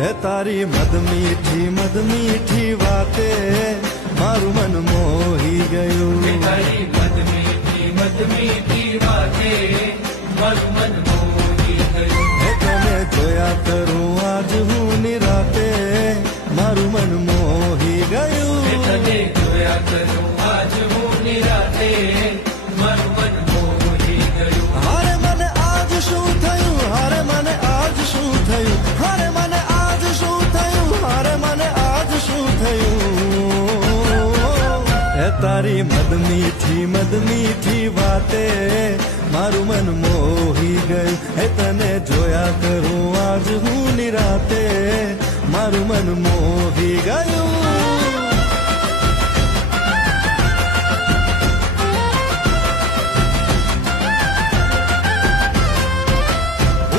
હે તારી મદ મીઠી વાતે મારું મન મોહી ગયું. તારી મદ મીઠી વાતે મારું મન મોહી ગયું. હે તને જોયા કરું આજ હું નિરાતે મારું મન મોહી ગયું. તને જોયા કરું આજ હું નિરાતે મારું મન મોહી ગયું. હારે મને આજ શું થયું, હારે મને આજ શું થયું, હારે મને આજ શું થયું, હારે મને આજ શું થયું. હે તારી મદ મીઠી વાતે મારું મન મોહી ગયું. હે તને જોયા કરું આજ હું નિરાતે મારું મન મોહી